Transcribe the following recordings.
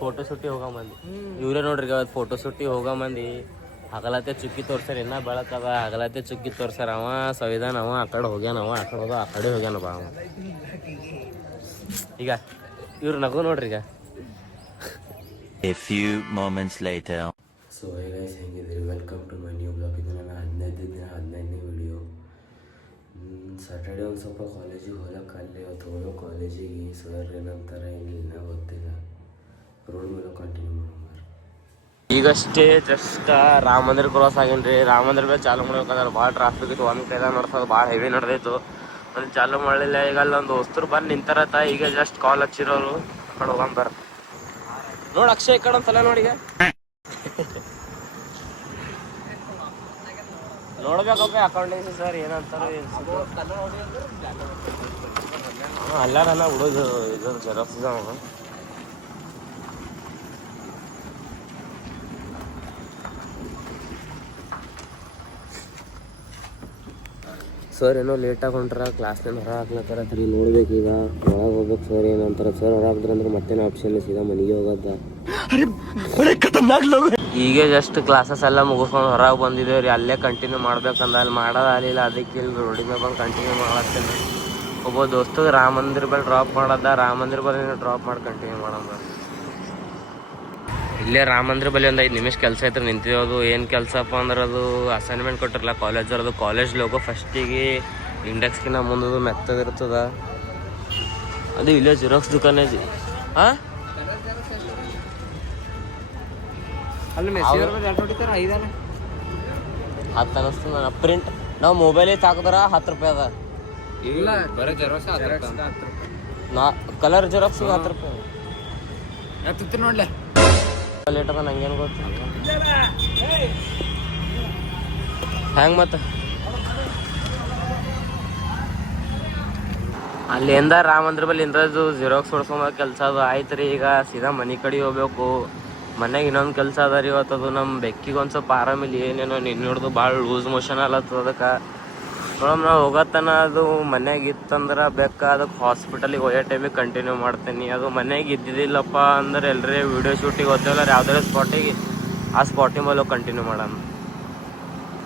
Photo ಶೂಟಿಗೆ ಹೋಗೋ ಮಂದಿ ಇವರೇ ನೋಡ್ರಿ ಅವತ್ತು ಫೋಟೋ ಶೂಟಿಗೆ ಹೋಗೋ ಮಂದಿ ಹಗಲತ್ತೆ ಚುಕ್ಕಿ ತೋರ್ಸ್ಯಾರ ಇನ್ನೂ ಬೆಳಕದ ಹಗಲತ್ತೆ ಚುಕ್ಕಿ ತೋರ್ಸ್ಯಾರ ಅವ ಸಂವಿಧಾನ ಅವ ಆ ಕಡೆ ಹೋಗ್ಯಾನವ ಆ ಕಡೆ ಹೋದ ಆ ಕಡೆ ಹೋಗ್ಯಾನ ಬಾ ಅವ ಈಗ ಇವ್ರು ನಗು ನೋಡ್ರಿ ಈಗ. A few moments later. So guys ಹೆಂಗಿದ್ರಿ, welcome to my new blog. ಇದು ನನ್ನ 15ನೇ ವಿಡಿಯೋ. ಸ್ಯಾಟರ್ಡೇ ಒಂದು ಸ್ವಲ್ಪ ಕಾಲೇಜಿಗೆ ಹೋಗಕ್ಕಲ್ಲಿ ಇವತ್ತು ಹೋಗೋ ಕಾಲೇಜಿಗೆ ಸರ್ ಏನಂತಾರೆ ಏನಿಲ್ಲ ಗೊತ್ತಿಲ್ಲ. ರೋಡ್ ಮೇಲೆ ಕಂಟಿನ್ಯೂ ಮಾಡೋಣ. ಈಗಷ್ಟೇ ಜಸ್ಟ್ ರಾಮ ಮಂದಿರ ಕ್ರಾಸ್ ಆಗೇನ್ರಿ. ರಾಮ ಮಂದಿರ ಮೇಲೆ ಚಾಲು ಮಾಡ್ಬೇಕಾದ್ರೆ ಭಾಳ ಟ್ರಾಫಿಕ್ ಇತ್ತು, ಒಂದು ಕೈದಾಗ ನಡ್ಸೋದು ಭಾಳ ಹೆವಿ ನಡೆದಿತ್ತು. ಒಂದು ಚಾಲು ಮಾಡಲಿಲ್ಲ. ಈಗ ಅಲ್ಲಿ ಒಂದು ದೋಸ್ತರು ಬಂದು ನಿಂತಾರತ್ತ. ಈಗ ಜಸ್ಟ್ ಕಾಲ್ ಹಚ್ಚಿರೋರು ಆ ಕಡೆ ಹೋಗಂಬರ ನೋಡಿ. ಅಕ್ಷಯ್ ಕಡೆ ಒಂದ್ಸಲ ನೋಡಿ. ಈಗ ನೋಡ್ಬೇಕಪ್ಪ ಅಕೌಂಟಿಂಗ್ ಸರ್ ಏನಂತಾರ ಅಲ್ಲಾರಲ್ಲ ಹುಡುಗ ಇದು ಜೆರಾಕ್ಸ್ ಇದಾವ. ಸರ್ ಏನೋ ಲೇಟಾಗಿ ಹೊಂಟ್ರ, ಕ್ಲಾಸ್ನಲ್ಲಿ ಹೊರ ಹಾಕ್ಲತ್ತಾರ. ಸರಿ ನೋಡ್ಬೇಕು. ಈಗ ಒಳಗೆ ಹೋಗ್ಬೇಕು. ಸರ್ ಏನಂತಾರೆ, ಸರ್ ಹೊರ ಹಾಕಿದ್ರಂದ್ರೆ ಮತ್ತೇನೋ ಆಪ್ಷನ್ ಸೀದಾ ಮನೆಗೆ ಹೋಗೋದ. ಈಗ ಜಸ್ಟ್ ಕ್ಲಾಸಸ್ ಎಲ್ಲ ಮುಗಿಸ್ಕೊಂಡು ಹೊರಗೆ ಬಂದಿದ್ದೇವೆ ರೀ. ಅಲ್ಲೇ ಕಂಟಿನ್ಯೂ ಮಾಡ್ಬೇಕಂದ ಅಲ್ಲಿ ಮಾಡೋದಾಗಲಿಲ್ಲ. ಅದಕ್ಕೆ ಇಲ್ಲಿ ರೋಡಿ ಮೇಲೆ ಬಂದು ಕಂಟಿನ್ಯೂ ಮಾಡತ್ತೇನೆ. ಒಬ್ಬ ದೋಸ್ತಿಗೆ ರಾಮ ಮಂದಿರ ಬಳಿ ಡ್ರಾಪ್ ಮಾಡೋದ, ರಾಮ ಮಂದಿರ ಬಳಿ ಡ್ರಾಪ್ ಮಾಡಿ ಕಂಟಿನ್ಯೂ ಮಾಡೋದ. ಇಲ್ಲೇ ರಾಮ ಮಂದಿರ ಬಳಿ ಒಂದು 5 ನಿಮಿಷ ಕೆಲಸ ಐತ್ರಿ, ನಿಂತಿರೋದು. ಏನು ಕೆಲಸಪ್ಪ ಅಂದ್ರೆ ಅದು ಅಸೈನ್ಮೆಂಟ್ ಕೊಟ್ಟಿರಲ್ಲ ಕಾಲೇಜವ್ರದ್ದು. ಕಾಲೇಜ್ ಲೋಗೋ ಫಸ್ಟಿಗೆ ಇಂಡೆಕ್ಸ್ಗಿನ್ನ ಮುಂದದು ಮೆತ್ತದಿರ್ತದ. ಅದು ಇಲ್ಲೇ ಜಿರಾಕ್ಸ್ ದುಕಾನೇ ಹಾಂ ಅಲ್ಲಿ ಹತ್ತು ಅನಿಸ್ತದ. ಪ್ರಿಂಟ್ ನಾವು ಮೊಬೈಲಿಗೆ ಹಾಕಿದ್ರೆ 10 ರೂಪಾಯಿ ಅದ. ಇಲ್ಲ ಬರೀ ಜೆರಾಕ್ಸ್ ನಾ ಕಲರ್ ಜೆರಾಕ್ಸ್ 10 ರೂಪಾಯಿ ನೋಡ್ಲೆ. ಲೇಟ್ ಅದ ನಂಗೇನು ಗೊತ್ತು ಹೆಂಗೆ ಮತ್ತೆ ಅಲ್ಲಿಂದ ರಾಮ ಮಂದಿರ ಬಲ್ಲಿ ಇಂದ್ರದ್ದು ಜಿರಾಕ್ಸ್ ಹೊಡ್ಸೋದ ಕೆಲಸ ಅದು ಆಯ್ತು ರೀ. ಈಗ ಸೀದಾ ಮನೆ ಕಡೆ ಹೋಗ್ಬೇಕು. ಮನೆಗೆ ಇನ್ನೊಂದು ಕೆಲಸ ಅದ ರೀ ಇವತ್ತು. ಅದು ನಮ್ಮ ಬೆಕ್ಕಿಗೆ ಒಂದು ಸ್ವಲ್ಪ ಆರಾಮಿಲ್ಲ, ಏನೇನೋ ನಿನ್ನೋಡ್ದು ಭಾಳ ಲೂಸ್ ಮೋಷನ್ ಅಲ್ಲತ್ತದ. ಅದಕ್ಕೆ ನೋಡಮ್ ನಾವು ಹೋಗತ್ತನ ಅದು ಮನ್ಯಾಗ ಇತ್ತಂದ್ರೆ ಬೆಕ್ಕ ಅದಕ್ಕೆ ಹಾಸ್ಪಿಟಲಿಗೆ ಹೋಗೋ ಟೈಮಿಗೆ ಕಂಟಿನ್ಯೂ ಮಾಡ್ತೀನಿ. ಅದು ಮನೆಗೆ ಇದ್ದಿದ್ದಿಲ್ಲಪ್ಪ ಅಂದ್ರೆ ಎಲ್ಲರೇ ವೀಡಿಯೋ ಶೂಟಿಗೆ ಹೋಗ್ತೇವಲ್ಲ ಯಾವುದೇ ಸ್ಪಾಟಿಗೆ, ಆ ಸ್ಪಾಟಿಗೆ ಮೇಲೆ ಕಂಟಿನ್ಯೂ ಮಾಡೋಣ.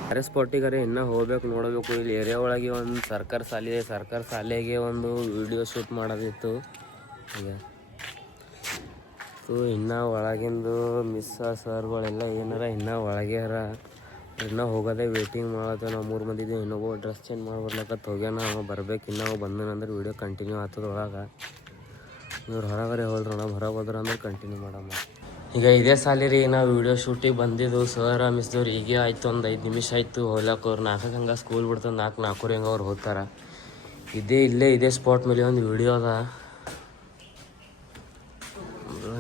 ಬೇರೆ ಸ್ಪಾಟಿಗಾರೆ ಇನ್ನೂ ಹೋಗ್ಬೇಕು, ನೋಡಬೇಕು. ಇಲ್ಲಿ ಏರಿಯಾ ಒಳಗೆ ಒಂದು ಸರ್ಕಾರ ಶಾಲೆ ಇದೆ. ಸರ್ಕಾರ ಶಾಲೆಗೆ ಒಂದು ವೀಡಿಯೋ ಶೂಟ್ ಮಾಡೋದಿತ್ತು. ಈಗ ಇನ್ನೂ ಒಳಗಿಂದು ಮಿಸ್ ಸರ್ಗಳೆಲ್ಲ ಏನಾರ ಇನ್ನೂ ಒಳಗೆ ಇನ್ನೂ ಹೋಗೋದೇ ವೇಟಿಂಗ್ ಮಾಡೋದು. ನಾವು 3 ಮಂದಿ ಇದ್ದೀವಿ. ಇನ್ನೊಬ್ಬ ಡ್ರೆಸ್ ಚೇಂಜ್ ಮಾಡಿ ಬರ್ಲಕ್ಕತ್ತು ಹೋಗ್ಯಾನ, ಅವ ಬರ್ಬೇಕು. ಇನ್ನೂ ಬಂದನಂದ್ರೆ ವೀಡಿಯೋ ಕಂಟಿನ್ಯೂ ಆಗ್ತದೆ ಒಳಗೆ. ಇವ್ರು ಹೊರಗಡೆ ಹೋದ್ರು, ನಾವು ಹೊರಗೆ ಹೋದ್ರೆ ಅಂದ್ರೆ ಕಂಟಿನ್ಯೂ ಮಾಡಮ್ಮ. ಈಗ ಇದೇ ಸಾಲಿ ರೀ ನಾವು ವೀಡಿಯೋ ಶೂಟಿಗೆ ಬಂದಿದ್ದು. ಸರ್ ಮಿಸ್ದವ್ರು ಹೀಗೆ ಆಯಿತು, ಒಂದು 5 ನಿಮಿಷ ಆಯಿತು ಹೋಗ್ಲಕ್ಕೆ. ಅವ್ರು 4 ಹಂಗೆ ಸ್ಕೂಲ್ ಬಿಡ್ತದೆ, 4-4 ಹಂಗೆ ಅವ್ರು ಹೋಗ್ತಾರೆ. ಇದೇ ಸ್ಪಾಟ್ ಮೇಲೆ ಒಂದು ವೀಡಿಯೋ ಅದ.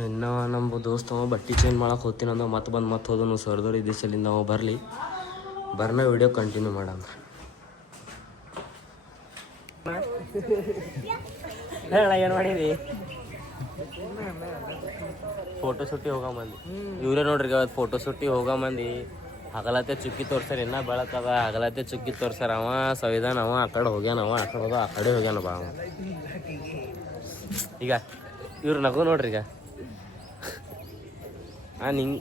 ಇನ್ನೂ ನಮ್ಮ ದೋಸ್ತ ಅವ ಬಟ್ಟೆ ಚೇಂಜ್ ಮಾಡಕ್ಕೆ ಹೋಗ್ತೀನಿ ಅಂದ ಮತ್ತೆ ಹೋದನು. ಸರ್ದವ್ರು ಇದೇ ಸಲಿಂದ ಅವ ಬರ್ನ ವೀಡಿಯೋ ಕಂಟಿನ್ಯೂ ಮಾಡಮ್ಮ. ಏನು ಮಾಡಿದಿ? ಫೋಟೋ ಶೂಟಿಗೆ ಹೋಗೋ ಮಂದಿ ಇವರೇ ನೋಡ್ರಿ ಅವತ್ತು ಫೋಟೋ ಶೂಟಿಗೆ ಹೋಗೋ ಮಂದಿ ಹಗಲತ್ತೆ ಚುಕ್ಕಿ ತೋರ್ಸ್ಯಾರ. ಇನ್ನೂ ಬೆಳಕದ ಹಗಲತ್ತೆ ಚುಕ್ಕಿ ತೋರ್ಸ್ಯಾರ. ಅವ ಸಂವಿಧಾನ ಅವ ಆ ಕಡೆ ಹೋಗ್ಯಾನವ ಆ ಕಡೆ ಹೋದ ಆ ಕಡೆ ಹೋಗ್ಯಾನ ಬಾ ಅವ. ಈಗ ಇವ್ರು ನಗು ನೋಡ್ರಿ ಈಗ. ನಿಂಗೆ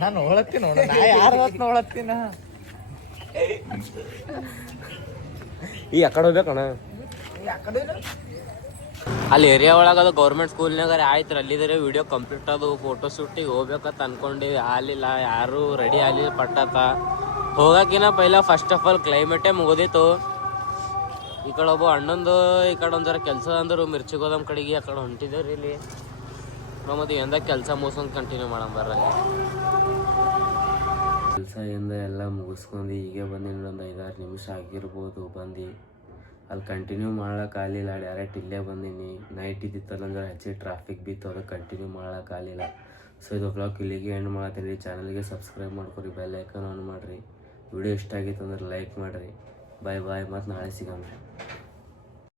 ನಾನು ನೋಡತ್ತೀನಿ ಯಾರು ನೋಡತ್ತೀನ. ಈಗ ಆ ಕಡೆ ಹೋಗ್ಬೇಕಣ್ಣ. ಅಲ್ಲಿ ಏರಿಯಾ ಒಳಗೆ ಅದು ಗೌರ್ಮೆಂಟ್ ಸ್ಕೂಲ್ನಾಗ ಆಯ್ತು ಅಲ್ಲಿದ್ರೆ ವಿಡಿಯೋ ಕಂಪ್ಲೀಟ್ ಅದು. ಫೋಟೋ ಶೂಟಿಗೆ ಹೋಗ್ಬೇಕಂತ ಅನ್ಕೊಂಡಿವಿ, ಆಗಲಿಲ್ಲ. ಯಾರು ರೆಡಿ ಆಗಲಿಲ್ಲ ಪಟ್ಟತ್ತ ಹೋಗಕ್ಕಿನ ಪೈಲ. ಫಸ್ಟ್ ಆಫ್ ಆಲ್ ಕ್ಲೈಮೇಟೇ ಮುಗೋದಿತ್ತು. ಈ ಕಡೆ ಒಬ್ಬ ಅಣ್ಣಂದು ಈ ಕಡೆ ಒಂದು ಜರ ಕೆಲಸ ಅಂದರು ಮಿರ್ಚಿ ಗೋದಾಮ್ ಕಡೆಗೆ ಆ ಕಡೆ ಹೊಂಟಿದ್ದೇವ್ರಿ. ಇಲ್ಲಿ ಮತ್ತೆ ಎಂದಾಗ ಕೆಲಸ ಮುಗಿಸ್ಕೊಂಡು ಕಂಟಿನ್ಯೂ ಮಾಡೋಣ ಬರಲ್ಲ. ಕೆಲಸ ಎಲ್ಲ ಮುಗಿಸ್ಕೊಂಡು ಈಗ ಬಂದು ಇನ್ನೊಂದು 5-6 ನಿಮಿಷ ಆಗಿರ್ಬೋದು ಬಂದು. ಅಲ್ಲಿ ಕಂಟಿನ್ಯೂ ಮಾಡೋಕ್ಕಾಗಲಿಲ್ಲ, ಡೈರೆಕ್ಟ್ ಇಲ್ಲೇ ಬಂದೀನಿ. ನೈಟ್ ಇದ್ದಿತ್ತಲ್ಲ ಅಂದ್ರೆ ಹೆಚ್ಚಿಗೆ ಟ್ರಾಫಿಕ್ ಬಿತ್ತು, ಅದಕ್ಕೆ ಕಂಟಿನ್ಯೂ ಮಾಡೋಕ್ಕಾಗಲಿಲ್ಲ. ಸೊ ಇದು ಬ್ಲಾಗ್ ಇಲ್ಲಿಗೆ ಎಂಡ್ ಮಾಡ್ತೀನಿ. ಚಾನಲ್ಗೆ ಸಬ್ಸ್ಕ್ರೈಬ್ ಮಾಡ್ಕೊರಿ, ಬೆಲ್ ಐಕಾನ್ ಆನ್ ಮಾಡಿರಿ. ವಿಡಿಯೋ ಇಷ್ಟ ಆಗಿತ್ತು ಅಂದ್ರೆ ಲೈಕ್ ಮಾಡಿರಿ. ಬಾಯ್ ಮತ್ತು ನಾಳೆ ಸಿಗೋಣ.